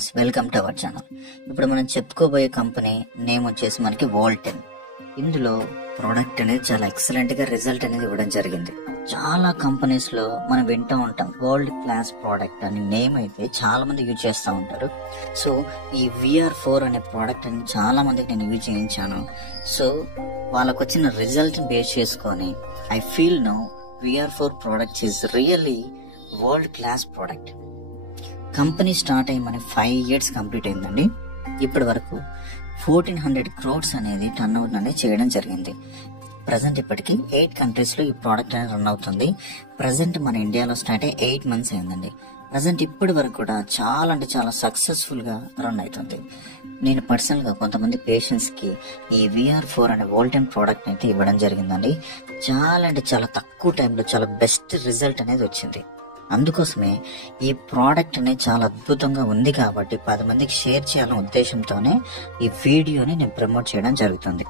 Friends, welcome to our channel. ఇప్పుడు మనం చెప్పుకోబోయే కంపెనీ నేమ్ వచ్చేసి మనకి వోల్టెన్. ఇందులో ప్రోడక్ట్ అనేది చాలా ఎక్సలెంట్ గా రిజల్ట్ అనేది ఇవ్వడం జరిగింది. చాలా కంపెనీస్ లో మనం వింటూ ఉంటాం వరల్డ్ క్లాస్ ప్రోడక్ట్ అని నేమ్ అయితే చాలా మంది యూజ్ చేస్తూ ఉంటారు. సో ఈ VR4 అనే ప్రోడక్ట్ అని చాలా మందికి నేను యూజ్ చేయించాను. సో వాళ్ళకు వచ్చిన రిజల్ట్ బేస్ చేసుకొని I feel now VR4 product is really world class product. Company start అయ్యి మన 5 years కంప్లీట్ అయిందండి. ఇప్పటి వరకు 1400 crores అనేది టర్న్ ఓవర్ అనేది చేయడం జరిగింది. ప్రజెంట్ ఇప్పటికి 8 countries లో ఈ ప్రోడక్ట్ అనేది రన్ అవుతుంది. ప్రజెంట్ మన ఇండియాలో స్టార్ట్ అయ్యి 8 months అయిందండి. ప్రజెంట్ ఇప్పటి వరకు కూడా చాలా అంటే చాలా సక్సెస్ఫుల్ గా రన్ అవుతుంది. నేను పర్సనల్ గా కొంతమంది పేషెంట్స్ కి ఈ VR4 అనే వోల్టెన్ ప్రోడక్ట్ అయితే ఇవ్వడం జరిగిందండి. చాలా అంటే చాలా తక్కువ టైంలో చాలా బెస్ట్ రిజల్ట్ అనేది వచ్చింది. అందుకోసమే ఈ ప్రోడక్ట్ అనేది చాలా అద్భుతంగా ఉంది కాబట్టి 10 మందికి షేర్ చేయాలనే ఉద్దేశంతోనే ఈ వీడియోని నేను ప్రమోట్ చేయడం జరుగుతుంది.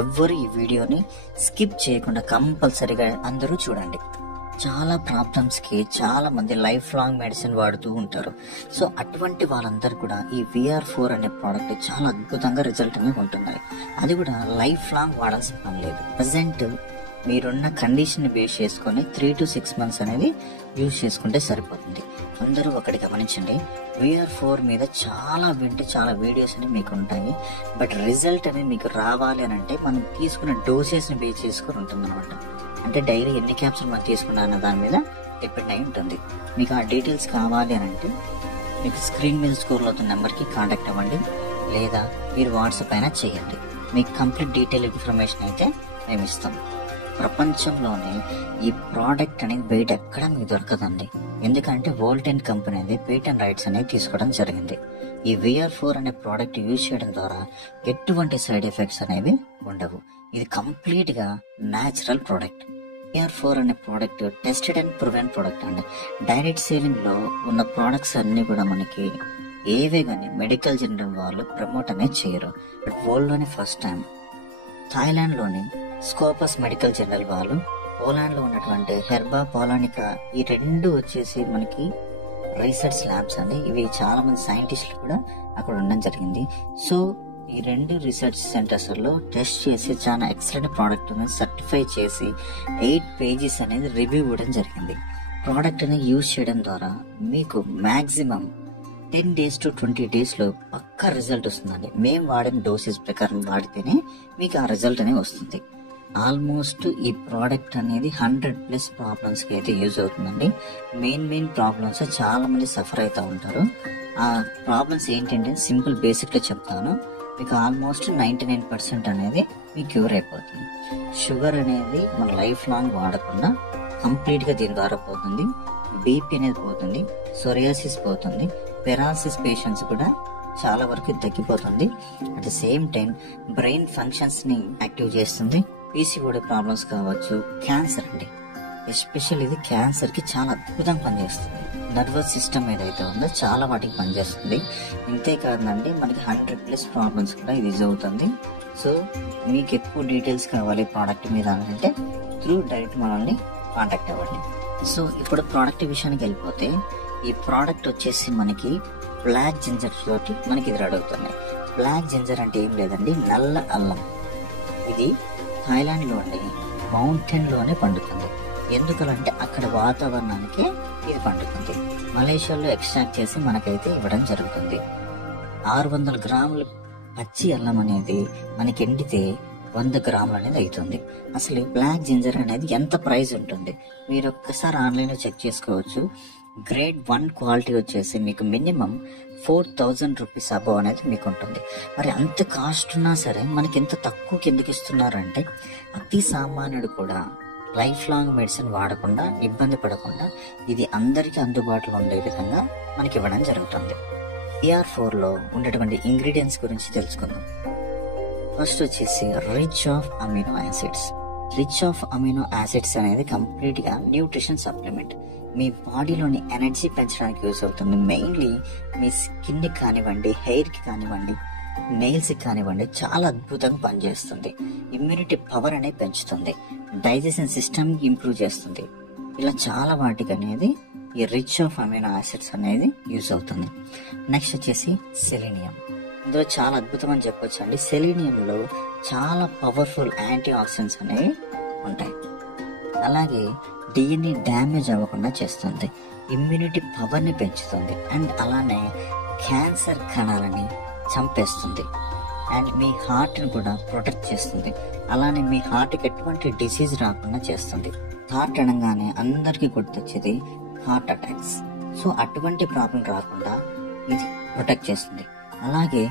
ఎవ్వరు ఈ వీడియోని స్కిప్ చేయకుండా కంపల్సరీగా అందరూ చూడండి. చాలా ప్రాబ్లమ్స్ కి చాలా మంది లైఫ్ లాంగ్ మెడిసిన్ వాడుతూ ఉంటారు. సో అటువంటి వాళ్ళందరూ కూడా ఈ VR4 అనే ప్రోడక్ట్ చాలా అద్భుతంగా రిజల్ట్ అనేది ఉంటున్నాయి. అది కూడా లైఫ్ లాంగ్ వాడాల్సిన పని లేదు. ప్రజెంట్ మీరున్న కండిషన్ బేస్ చేసుకొని 3 to 6 months అనేది యూజ్ చేసుకుంటే సరిపోతుంది. అందరూ ఒకటి గమనించండి, VR4 మీద చాలా వీడియోస్ అనేవి మీకు ఉంటాయి. బట్ రిజల్ట్ అనేది మీకు రావాలి అని అంటే మనం తీసుకున్న డోసెస్ ని బేస్ చేసుకుని ఉంటుంది అనమాట. అంటే డైలీ ఎన్ని క్యాప్సూల్ మనం తీసుకున్నా అన్న దాని మీద డిపెండ్ అయి ఉంటుంది. మీకు ఆ డీటెయిల్స్ కావాలి అని అంటే మీకు స్క్రీన్ మీద స్కోర్ అవుతున్న నెంబర్కి కాంటాక్ట్ అవ్వండి, లేదా మీరు వాట్సాప్ అయినా చేయండి. మీకు కంప్లీట్ డీటెయిల్ ఇన్ఫర్మేషన్ అయితే మేము ఇస్తాం. ప్రపంచంలోనే ఈ ప్రోడక్ట్ అనేది బయట ఎక్కడ మీకు దొరకదండి. ఎందుకంటే వోల్టెన్ కంపెనీ అనేది పేటెంట్ రైట్స్ అనేది తీసుకోవడం జరిగింది. ఈ VR4 అనే ప్రోడక్ట్ యూజ్ చేయడం ద్వారా ఎటువంటి సైడ్ ఎఫెక్ట్స్ అనేవి ఉండవు. ఇది కంప్లీట్ గా న్యాచురల్ ప్రోడక్ట్. VR4 అనే product tested and proven product అండి. డైరెక్ట్ సేలింగ్ లో ఉన్న ప్రోడక్ట్స్ అన్ని కూడా మనకి ఏవే గానీ మెడికల్ జనరల్ వాళ్ళు ప్రమోట్ అనేది చేయరు. బట్ వరల్డ్ లోని ఫస్ట్ టైం థాయిలాండ్ లోని స్కోపస్ మెడికల్ జనరల్ వాళ్ళు, పోలాండ్ లో ఉన్నటువంటి హెర్బా పాలానికా, ఈ రెండు వచ్చేసి మనకి రీసెర్చ్ ల్యాబ్స్ అండి. ఇవి చాలా మంది సైంటిస్టులు కూడా అక్కడ ఉండడం జరిగింది. సో ఈ 2 రీసెర్చ్ సెంటర్స్ లో టెస్ట్ చేసి చాలా ఎక్సలెంట్ ప్రోడక్ట్ అనేది సర్టిఫై చేసి 8 pages అనేది రివ్యూ ఇవ్వడం జరిగింది. ప్రోడక్ట్ అనేది యూజ్ చేయడం ద్వారా మీకు మాక్సిమం 10 days to 20 days లో పక్కా రిజల్ట్ వస్తుందండి. మేము వాడిన డోసెస్ ప్రకారం వాడితేనే మీకు ఆ రిజల్ట్ అనేది వస్తుంది. ఆల్మోస్ట్ ఈ ప్రోడక్ట్ అనేది 100+ ప్రాబ్లమ్స్ కి అయితే యూజ్ అవుతుందండి. మెయిన్ ప్రాబ్లమ్స్ చాలా మంది సఫర్ అవుతూ ఉంటారు. ఆ ప్రాబ్లమ్స్ ఏంటంటే సింపుల్ బేసిక్ లో చెప్తాను. మీకు ఆల్మోస్ట్ 99% అనేది మీకు క్యూర్ అయిపోతుంది. షుగర్ అనేది మన లైఫ్ లాంగ్ వాడకుండా కంప్లీట్ గా దీని ద్వారా పోతుంది. బీపీ అనేది పోతుంది, సోరియాసిస్ పోతుంది, పెరాలసిస్ పేషెంట్స్ కూడా చాలా వరకు తగ్గిపోతుంది. At the same time brain functions ని యాక్టివ్ చేస్తుంది. PCOD ప్రాబ్లమ్స్ కావచ్చు, క్యాన్సర్ అండి, ఎస్పెషల్ ఇది క్యాన్సర్ కి చాలా అద్భుతంగా పనిచేస్తుంది. నర్వస్ సిస్టమ్ ఏదైతే ఉందో చాలా వాటికి పనిచేస్తుంది. ఇంతే కాదండి, మనకి 100+ ప్రాబ్లమ్స్ కూడా ఇది యూజ్ అవుతుంది. సో మీకు ఎక్కువ డీటెయిల్స్ కావాలి ప్రోడక్ట్ మీద అంటే త్రూ డైరెక్ట్ మనల్ని కాంటాక్ట్ అవ్వండి. సో ఇప్పుడు ప్రోడక్ట్ విషయానికి వెళ్ళిపోతే, ఈ ప్రోడక్ట్ వచ్చేసి మనకి బ్లాక్ జింజర్ తోటి మనకి ఇది రెడీ అవుతుంది. బ్లాక్ జింజర్ అంటే ఏం లేదండి, నల్ల అల్లం. ఇది థాయిలాండ్ లోని మౌంటైన్ లోనే పండుతుంది. ఎందుకంటే అక్కడ వాతావరణానికి ఇది పండుతుంది. మలేషియాలో ఎక్స్ట్రాక్ట్ చేసి మనకైతే ఇవ్వడం జరుగుతుంది. 600 grams పచ్చి అల్లం అనేది మనకి ఎండితే 100 grams అనేది అవుతుంది. అసలు బ్లాక్ జింజర్ అనేది ఎంత ప్రైస్ ఉంటుంది మీరు ఒక్కసారి ఆన్లైన్ లో చెక్ చేసుకోవచ్చు. గ్రేడ్ 1 క్వాలిటీ వచ్చేసి మీకు మినిమం 4000 rupees అబవ్ అనేది మీకు ఉంటుంది. మరి అంత కాస్ట్ ఉన్నా సరే మనకి ఎంత తక్కువకి ఎందుకు ఇస్తున్నారంటే, అతి సామాన్యుడు కూడా లైఫ్ లాంగ్ మెడిసిన్ వాడకుండా ఇబ్బంది పడకుండా ఇది అందరికీ అందుబాటులో ఉండే విధంగా మనకి ఇవ్వడం జరుగుతుంది. VR4 లో ఉండేటువంటి ఇంగ్రీడియంట్స్ గురించి తెలుసుకుందాం. ఫస్ట్ వచ్చేసి rich of amino acids. Rich of amino acids అనేది కంప్లీట్ గా న్యూట్రిషన్ సప్లిమెంట్. మీ బాడీలోని ఎనర్జీ పెంచడానికి యూజ్ అవుతుంది. మెయిన్లీ మీ స్కిన్ కి కానివ్వండి, హెయిర్ కి కానివ్వండి, నెయిల్స్ కి కానివ్వండి, చాలా అద్భుతంగా పనిచేస్తుంది. ఇమ్యూనిటీ పవర్ అనేది పెంచుతుంది, డైజెషన్ సిస్టమ్ ఇంప్రూవ్ చేస్తుంది. ఇలా చాలా వాటికి అనేది ఈ రిచ్ ఆఫ్ అమైనో యాసిడ్స్ అనేది యూజ్ అవుతుంది. నెక్స్ట్ వచ్చేసి సెలీనియం. ఇందులో చాలా అద్భుతం అని చెప్పొచ్చు అండి. సెలీనియంలో చాలా పవర్ఫుల్ యాంటీ ఆక్సిడెంట్స్ అనేవి ఉంటాయి. అలాగే డిఎన్ఏ డ్యామేజ్ అవ్వకుండా చేస్తుంది, ఇమ్యూనిటీ పవర్ని పెంచుతుంది, అండ్ అలానే క్యాన్సర్ కణాలని చంపేస్తుంది, అండ్ మీ హార్ట్ని కూడా ప్రొటెక్ట్ చేస్తుంది. అలానే మీ హార్ట్కి ఎటువంటి డిసీజ్ రాకుండా చేస్తుంది. హార్ట్ అనగానే అందరికీ గుర్తొచ్చేది హార్ట్ అటాక్స్. సో అటువంటి ప్రాబ్లం రాకుండా ఇది ప్రొటెక్ట్ చేస్తుంది. అలాగే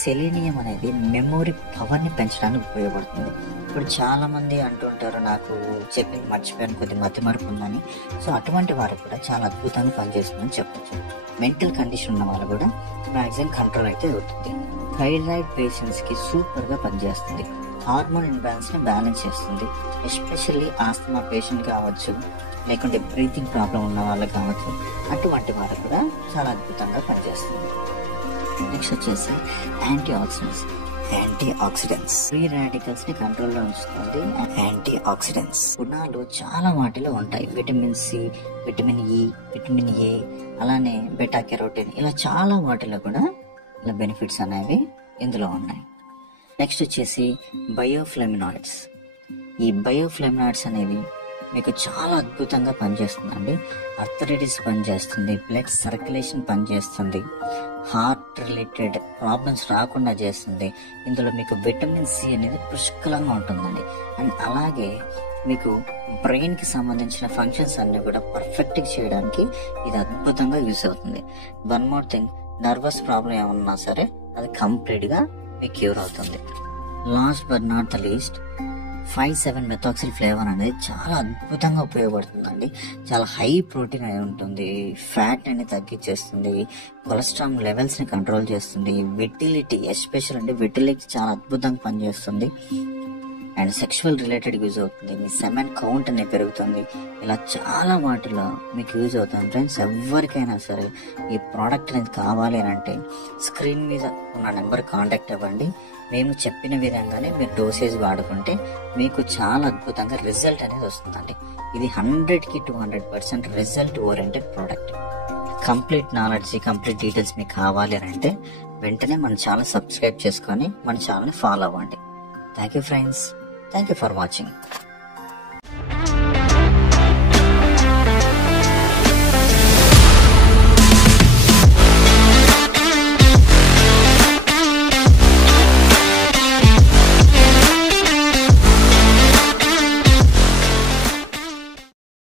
సెలీనియం అనేది మెమొరీ పవర్ని పెంచడానికి ఉపయోగపడుతుంది. ఇప్పుడు చాలా మంది అంటుంటారు, నాకు చెప్పింది మర్చిపోయాను, కొద్ది మతిమరుపు ఉందని. సో అటువంటి వారికి కూడా చాలా అద్భుతంగా పనిచేస్తుందని చెప్పొచ్చు. మెంటల్ కండిషన్ ఉన్న వాళ్ళు కూడా మ్యాక్సిమం కంట్రోల్ అయితే అవుతుంది. థైరాయిడ్ పేషెంట్స్ కి సూపర్ గా పనిచేస్తుంది. హార్మోన్ ఇంబ్యాలెన్స్ ని బ్యాలెన్స్ చేస్తుంది. ఎస్పెషల్లీ ఆస్తమా పేషెంట్ కావచ్చు, లేకుంటే బ్రీతింగ్ ప్రాబ్లం ఉన్న వాళ్ళు కావచ్చు, అటువంటి వారు కూడా చాలా అద్భుతంగా పనిచేస్తుంది. నెక్స్ట్ వచ్చేసి యాంటీ ఆక్సిడెంట్స్. ఫ్రీ రాడికల్స్ ని కంట్రోల్లో ఉంచుతుంది. యాంటీ ఆక్సిడెంట్స్ గుణాలు చాలా వాటిలో ఉంటాయి. Vitamin C, vitamin E, vitamin A, అలానే బెటా కెరోటిన్, ఇలా చాలా వాటిలో కూడా ఇలా బెనిఫిట్స్ అనేవి ఇందులో ఉన్నాయి. నెక్స్ట్ వచ్చేసి బయోఫ్లెమినాయిడ్స్. ఈ బయోఫ్లెమినాయిడ్స్ అనేవి మీకు చాలా అద్భుతంగా పనిచేస్తుందండి. ఆర్థరైటిస్ పనిచేస్తుంది, బ్లడ్ సర్క్యులేషన్ పనిచేస్తుంది, హార్ట్ రిలేటెడ్ ప్రాబ్లమ్స్ రాకుండా చేస్తుంది. ఇందులో మీకు విటమిన్ సి అనేది పుష్కలంగా ఉంటుందండి. అండ్ అలాగే మీకు బ్రెయిన్ కి సంబంధించిన ఫంక్షన్స్ అన్ని కూడా పర్ఫెక్ట్ చేయడానికి ఇది అద్భుతంగా యూస్ అవుతుంది. One more thing, nervous problem ఏమన్నా సరే అది కంప్లీట్ గా మీకు క్యూర్ అవుతుంది. Last but not the least, 5,7 methoxyl flavour అనేది చాలా అద్భుతంగా ఉపయోగపడుతుందండి. చాలా హై ప్రోటీన్ అయి ఉంటుంది, ఫ్యాట్ అనేది తగ్గించేస్తుంది, కొలెస్ట్రాల్ లెవెల్స్ ని కంట్రోల్ చేస్తుంది, విటిలిటీ ఎస్పెషల్ అంటే విటిలిటీ చాలా అద్భుతంగా పనిచేస్తుంది, అండ్ సెక్షువల్ రిలేటెడ్ యూజ్ అవుతుంది. మీ సెమెన్ కౌంట్ అనేది పెరుగుతుంది. ఇలా చాలా వాటిలో మీకు యూజ్ అవుతుంది. ఫ్రెండ్స్, ఎవరికైనా సరే ఈ ప్రోడక్ట్ అనేది కావాలి అని అంటే స్క్రీన్ మీద ఉన్న నెంబర్ కాంటాక్ట్ అవ్వండి. మేము చెప్పిన విధంగానే మీరు డోసేజ్ వాడుకుంటే మీకు చాలా అద్భుతంగా రిజల్ట్ అనేది వస్తుందండి. ఇది 100కి 200% result oriented product. Complete knowledge, complete details మీకు కావాలి అని అంటే వెంటనే మన ఛానల్ సబ్స్క్రైబ్ చేసుకొని మన ఛానల్ని ఫాలో అవ్వండి. Thank you friends. Thank you for watching.